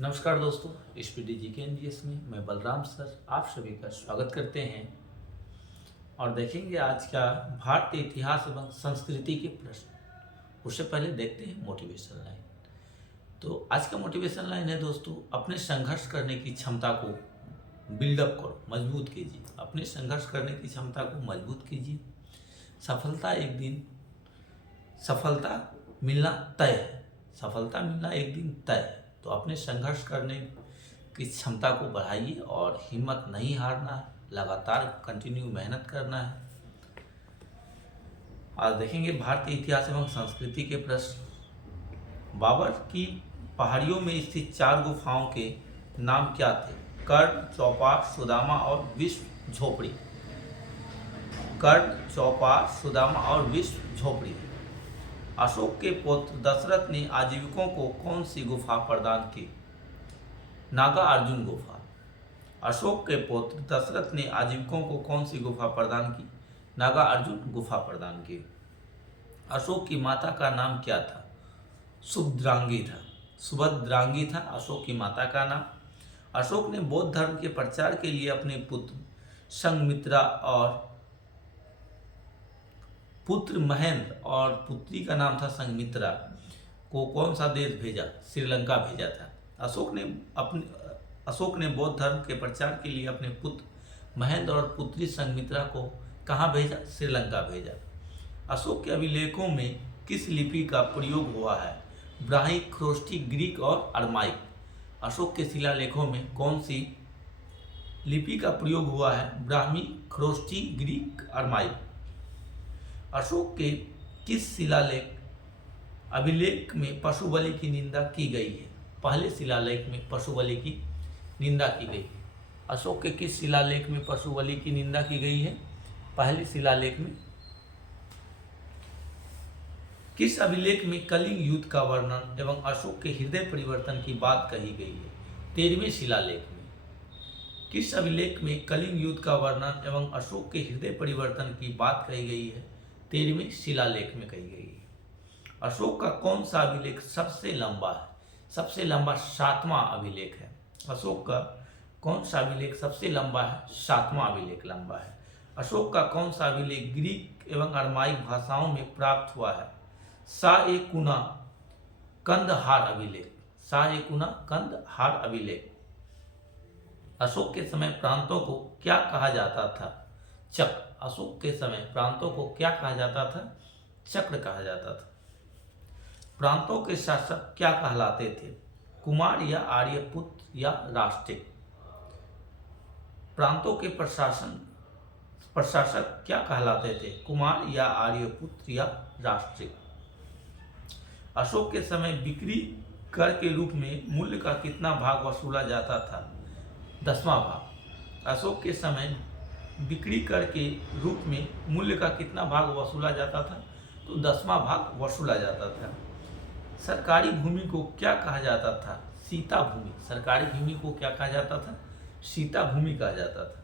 नमस्कार दोस्तों, स्पीडी जी के एनजीएस में मैं बलराम सर आप सभी का स्वागत करते हैं और देखेंगे आज का भारतीय इतिहास एवं संस्कृति के प्रश्न। उससे पहले देखते हैं मोटिवेशन लाइन। तो आज का मोटिवेशन लाइन है दोस्तों, अपने संघर्ष करने की क्षमता को बिल्डअप करो, मजबूत कीजिए। अपने संघर्ष करने की क्षमता को मजबूत कीजिए। सफलता मिलना तय है। सफलता मिलना एक दिन तय है। तो अपने संघर्ष करने की क्षमता को बढ़ाइए और हिम्मत नहीं हारना है, लगातार कंटिन्यू मेहनत करना है। आज देखेंगे भारतीय इतिहास एवं संस्कृति के प्रश्न। बाबर की पहाड़ियों में स्थित 4 गुफाओं के नाम क्या थे? कर्ण, चौपार, सुदामा और विश्व झोपड़ी। कर्ण, चौपार, सुदामा और विश्व झोपड़ी। अशोक के पुत्र दशरथ ने आजीविकों को कौन सी गुफा प्रदान की? नागार्जुन गुफा। अशोक के पुत्र दशरथ ने आजीविकों को कौन सी गुफा प्रदान की? नागार्जुन गुफा प्रदान की। अशोक की माता का नाम क्या था? सुभद्रांगी था अशोक की माता का नाम। अशोक ने बौद्ध धर्म के प्रचार के लिए अपने पुत्र महेंद्र और पुत्री का नाम था संघमित्रा को कौन सा देश भेजा? श्रीलंका भेजा था। अशोक ने बौद्ध धर्म के प्रचार के लिए अपने पुत्र महेंद्र और पुत्री संघमित्रा को कहाँ भेजा? श्रीलंका भेजा। अशोक के अभिलेखों में किस लिपि का प्रयोग हुआ है? ब्राह्मी, ख्रोष्टी, ग्रीक और अरमाइक। अशोक के शिलालेखों में कौन सी लिपि का प्रयोग हुआ है? Brahmi, Kharosthi, Greek, Aramaic. अशोक के किस अभिलेख में पशु बलि की निंदा की गई है? पहले शिलालेख में पशु बलि की निंदा की गई है। अशोक के किस शिलालेख में पशु बलि की निंदा की गई है? पहले शिलालेख में। किस अभिलेख में कलिंग युद्ध का वर्णन एवं अशोक के हृदय परिवर्तन की बात कही गई है? 13वें शिलालेख में। किस अभिलेख में कलिंग युद्ध का वर्णन एवं अशोक के हृदय परिवर्तन की बात कही गई है? 13वें शिलालेख में कही गई है। अशोक का कौन सा अभिलेख सबसे लंबा है? सबसे लंबा 7वां अभिलेख है। अशोक का कौन सा अभिलेख सबसे लंबा है? 7वां अभिलेख लंबा है। अशोक का कौन सा अभिलेख ग्रीक एवं अरमाइक भाषाओं में प्राप्त हुआ है? सा-ए-कुना कंदहार अभिलेख। सा-ए-कुना कंदहार अभिलेख। अशोक के समय प्रांतों को क्या कहा जाता था? चक्र। अशोक के समय प्रांतों को क्या कहा जाता था? चक्र कहा जाता था। प्रांतों के शासक क्या कहलाते थे? कुमार या आर्यपुत्र या राष्ट्रिक। प्रांतों के प्रशासक क्या कहलाते थे? कुमार या आर्यपुत्र या राष्ट्रिक। अशोक के समय बिक्री कर के रूप में मूल्य का कितना भाग वसूला जाता था? 10वां भाग। अशोक के समय बिक्री कर के रूप में मूल्य का कितना भाग वसूला जाता था? तो 10वां भाग वसूला जाता था। सरकारी भूमि को क्या कहा जाता था? सीता भूमि। सरकारी भूमि को क्या कहा जाता था? सीता भूमि कहा जाता था।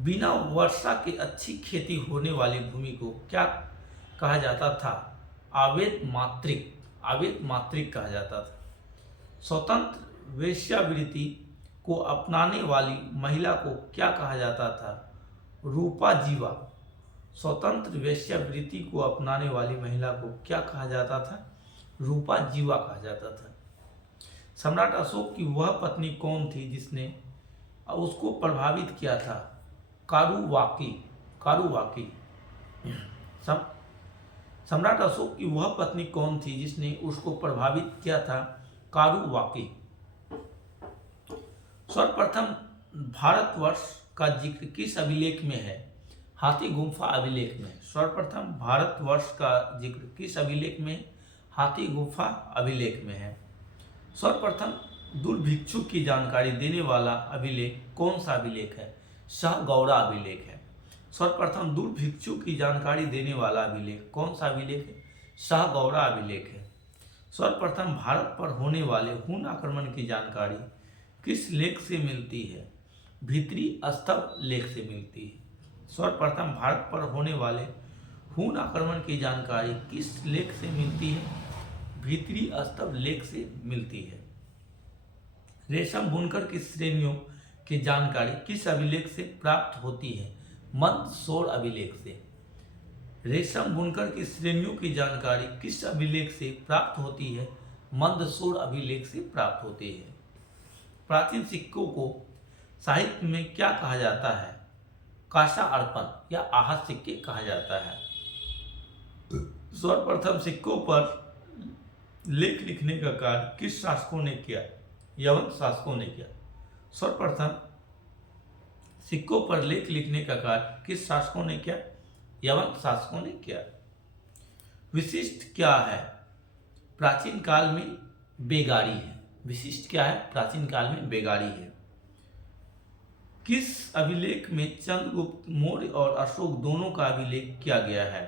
बिना वर्षा के अच्छी खेती होने वाली भूमि को क्या कहा जाता था? अवैध मातृक। अवैध मातृक कहा जाता था। स्वतंत्र वेश्यावृत्ति को अपनाने वाली महिला को क्या कहा जाता था? रूपा जीवा। स्वतंत्र वेश्यावृत्ति को अपनाने वाली महिला को क्या कहा जाता था? रूपा जीवा कहा जाता था। सम्राट अशोक की वह पत्नी कौन थी जिसने उसको प्रभावित किया था? कारुवाकी। कारुवाकी। सम्राट अशोक की वह पत्नी कौन थी जिसने उसको प्रभावित किया था? कारुवाकी। सर्वप्रथम भारतवर्ष का जिक्र किस अभिलेख में है? हाथी गुम्फा अभिलेख में। सर्वप्रथम भारतवर्ष का जिक्र किस अभिलेख में? हाथी गुम्फा अभिलेख में है। सर्वप्रथम दुर्भिक्षु की जानकारी देने वाला अभिलेख कौन सा अभिलेख है? शाहगौरा अभिलेख है। सर्वप्रथम दुर्भिक्षु की जानकारी देने वाला अभिलेख कौन सा अभिलेख है? शाहगौरा अभिलेख है। सर्वप्रथम भारत पर होने वाले हुन आक्रमण की जानकारी किस लेख से मिलती है? भीतरी स्तंभ लेख से मिलती है। सर्वप्रथम भारत पर होने वाले हुन आक्रमण की जानकारी किस लेख से मिलती है? भीतरी स्तंभ लेख से मिलती है। रेशम बुनकर की श्रेणियों की जानकारी किस अभिलेख से प्राप्त होती है? मंदसौर अभिलेख से। रेशम बुनकर की श्रेणियों की जानकारी किस अभिलेख से प्राप्त होती है? मंदसौर अभिलेख से प्राप्त होती है। प्राचीन सिक्कों को साहित्य में क्या कहा जाता है? कांसा अर्पण या आहत सिक्के कहा जाता है। सर्वप्रथम सिक्कों पर लेख लिखने का कार्य किस शासकों ने किया? यवन शासकों ने किया। सर्वप्रथम सिक्कों पर लेख लिखने का कार्य किस शासकों ने किया? यवन शासकों ने किया। विशिष्ट क्या है? प्राचीन काल में बेगारी है। विशिष्ट क्या है? प्राचीन काल में बेगारी है। किस अभिलेख में चंद्रगुप्त मौर्य और अशोक दोनों का अभिलेख किया गया है?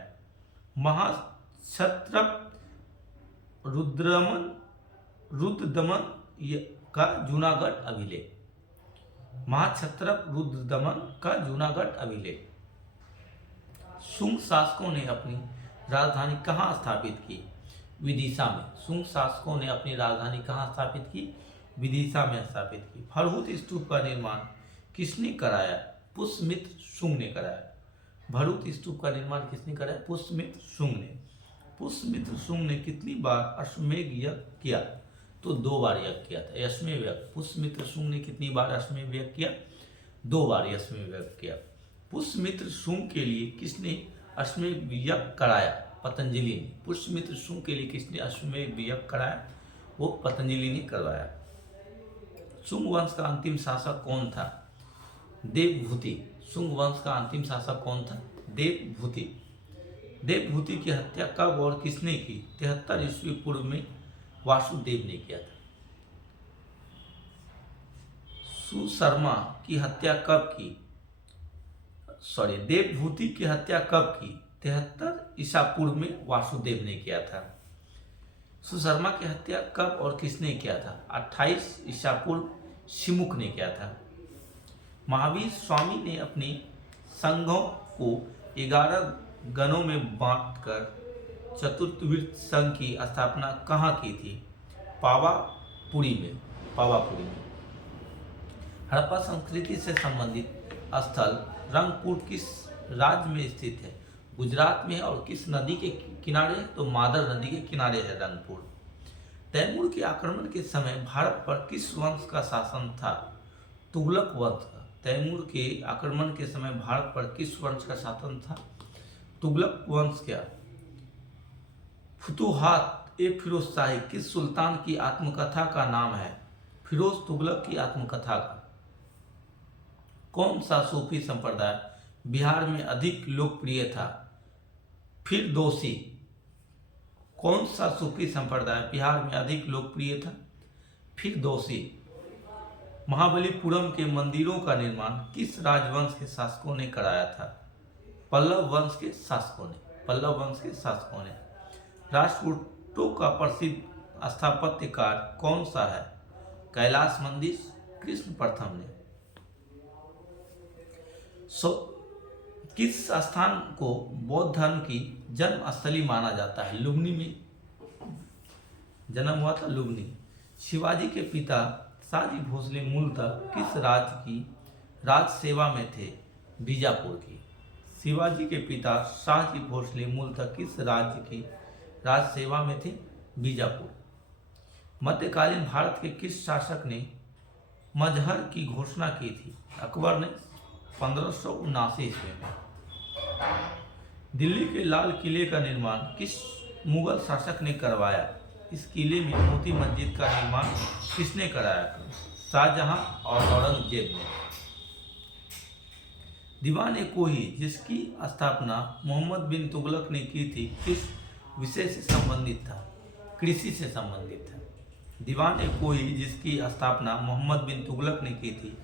महाक्षत्रप रुद्रदमन का जूनागढ़ अभिलेख। महाक्षत्रप रुद्रदमन का जूनागढ़ अभिलेख। शुंग शासकों ने अपनी राजधानी कहाँ स्थापित की? विदिशा में। शुंग शासकों ने अपनी राजधानी कहाँ स्थापित की? विदिशा में स्थापित की। भरहुत स्तूप का निर्माण किसने कराया? पुष्यमित्र शुंग ने कराया। भरहुत स्तूप का निर्माण किसने कराया? पुष्यमित्र शुंग ने। पुष्यमित्र शुंग ने कितनी बार अश्वमेध यज्ञ किया? तो 2 बार यज्ञ किया था। अश्वमेध यज्ञ पुष्यमित्र शुंग ने कितनी बार अश्वमेध यज्ञ किया? 2 बार अश्वमेध यज्ञ किया। पुष्यमित्र शुंग के लिए किसने अश्वमेध यज्ञ कराया? पतंजलि ने। पुष्यमित्र शुंग के लिए किसने अश्वमेध यज्ञ कराया? वो पतंजलि ने करवाया। शुंग वंश का अंतिम शासक कौन था? देवभूति। शुंग वंश का अंतिम शासक कौन था? देवभूति। देवभूति की हत्या कब और किसने की? 73 ईस्वी पूर्व में वासुदेव ने किया था। सुशर्मा की हत्या कब की? देवभूति की हत्या कब की? 73 ईसा पूर्व में वासुदेव ने किया था। सुशर्मा की हत्या कब और किसने किया था? 28 ईसा पूर्व शिमुख ने किया था। महावीर स्वामी ने अपने संघों को 11 गणों में बांटकर चतुर्विद संघ की स्थापना कहाँ की थी? पावापुरी में। पावापुरी में। हड़प्पा संस्कृति से संबंधित स्थल रंगपुर किस राज्य में स्थित है? गुजरात में। और किस नदी के किनारे? तो मादर नदी के किनारे है रंगपुर। तैमूर के आक्रमण के समय भारत पर किस वंश का शासन था? तुगलक वंश का। तैमूर के आक्रमण के समय भारत पर किस वंश का शासन था? तुगलक वंश। क्या फुतुहात ए फिरोज शाही किस सुल्तान की आत्मकथा का नाम है? फिरोज तुगलक की आत्मकथा का। कौन सा सूफी संप्रदाय बिहार में अधिक लोकप्रिय था? फिरदौसी। कौन सा सूफी संप्रदाय बिहार में अधिक लोकप्रिय था? फिरदौसी। महाबलीपुरम के मंदिरों का निर्माण किस राजवंश के शासकों ने कराया था? पल्लव वंश के शासकों ने। पल्लव वंश के शासकों ने। राष्ट्रकूटों का प्रसिद्ध स्थापत्यकार कौन सा है? कैलाश मंदिर कृष्ण प्रथम ने। किस स्थान को बौद्ध धर्म की जन्म स्थली माना जाता है? लुम्बिनी में जन्म हुआ था। लुम्बिनी। शिवाजी के पिता शाहजी भोसले मूलतः किस राज्य की राज सेवा में थे? बीजापुर की। शिवाजी के पिता शाहजी भोसले मूलतः किस राज्य की राज सेवा में थे? बीजापुर। मध्यकालीन भारत के किस शासक ने मजहर की घोषणा की थी? अकबर ने 1579 ईस्वी में। दिल्ली के लाल किले का निर्माण किस मुगल शासक ने करवाया? इस किले में मोती मस्जिद का निर्माण किसने कराया? शाहजहां और औरंगजेब ने। दीवान-ए कोही जिसकी स्थापना मोहम्मद बिन तुगलक ने की थी किस विषय से संबंधित था? कृषि से संबंधित था। दीवान-ए-कोही जिसकी स्थापना मोहम्मद बिन तुगलक ने की थी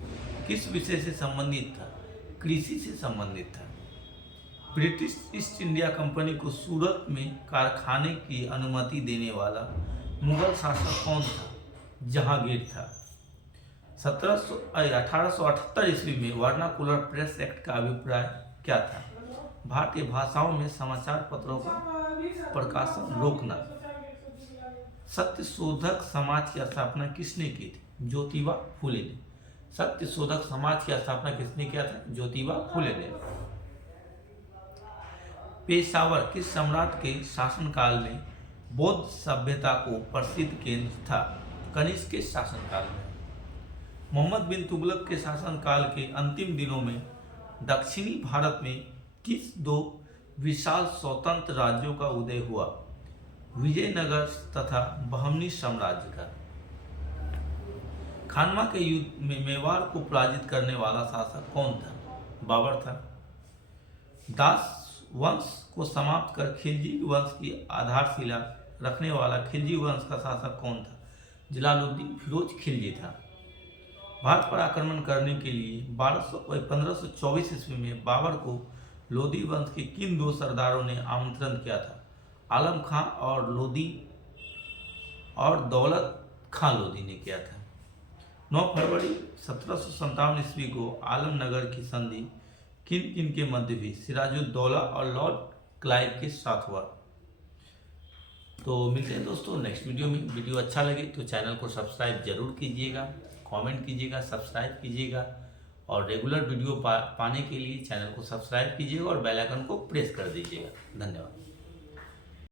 किस विषय से संबंधित था? कृषि से संबंधित था। ब्रिटिश ईस्ट इंडिया कंपनी को सूरत में कारखाने की अनुमति देने वाला मुगल शासक कौन था? जहांगीर था। 1878 ईस्वी में वर्नाकुलर प्रेस एक्ट का अभिप्राय क्या था? भारतीय भाषाओं में समाचार पत्रों का प्रकाशन रोकना। सत्य शोधक समाज की स्थापना किसने की थी? ज्योतिबा फुले ने। सत्य शोधक समाज की स्थापना किसने किया था? ज्योतिबा फुले ने। पेशावर किस सम्राट के शासनकाल में बौद्ध सभ्यता को प्रसिद्ध केंद्र था? कनिष्क के शासनकाल में। मोहम्मद बिन तुगलक के शासनकाल के अंतिम दिनों में दक्षिणी भारत में किस दो विशाल स्वतंत्र राज्यों का उदय हुआ? विजयनगर तथा बहमनी साम्राज्य का। खानवा के युद्ध में मेवाड़ को पराजित करने वाला शासक कौन था? बाबर था। दास वंश को समाप्त कर खिलजी वंश की आधारशिला रखने वाला खिलजी वंश का शासक कौन था? जलालुद्दीन फिरोज खिलजी था। भारत पर आक्रमण करने के लिए 1524 ईस्वी में बाबर को लोदी वंश के किन दो सरदारों ने आमंत्रण किया था? आलम खां और दौलत खां लोदी ने किया था। 9 फरवरी 1757 ईस्वी को आलमनगर की संधि किन किन के मध्य हुई? सिराजुद्दौला और लॉर्ड क्लाइव के साथ हुआ। तो मिलते हैं दोस्तों नेक्स्ट वीडियो में। वीडियो अच्छा लगे तो चैनल को सब्सक्राइब जरूर कीजिएगा, कमेंट कीजिएगा, सब्सक्राइब कीजिएगा और रेगुलर वीडियो पाने के लिए चैनल को सब्सक्राइब कीजिएगा और बेल आइकन को प्रेस कर दीजिएगा। धन्यवाद।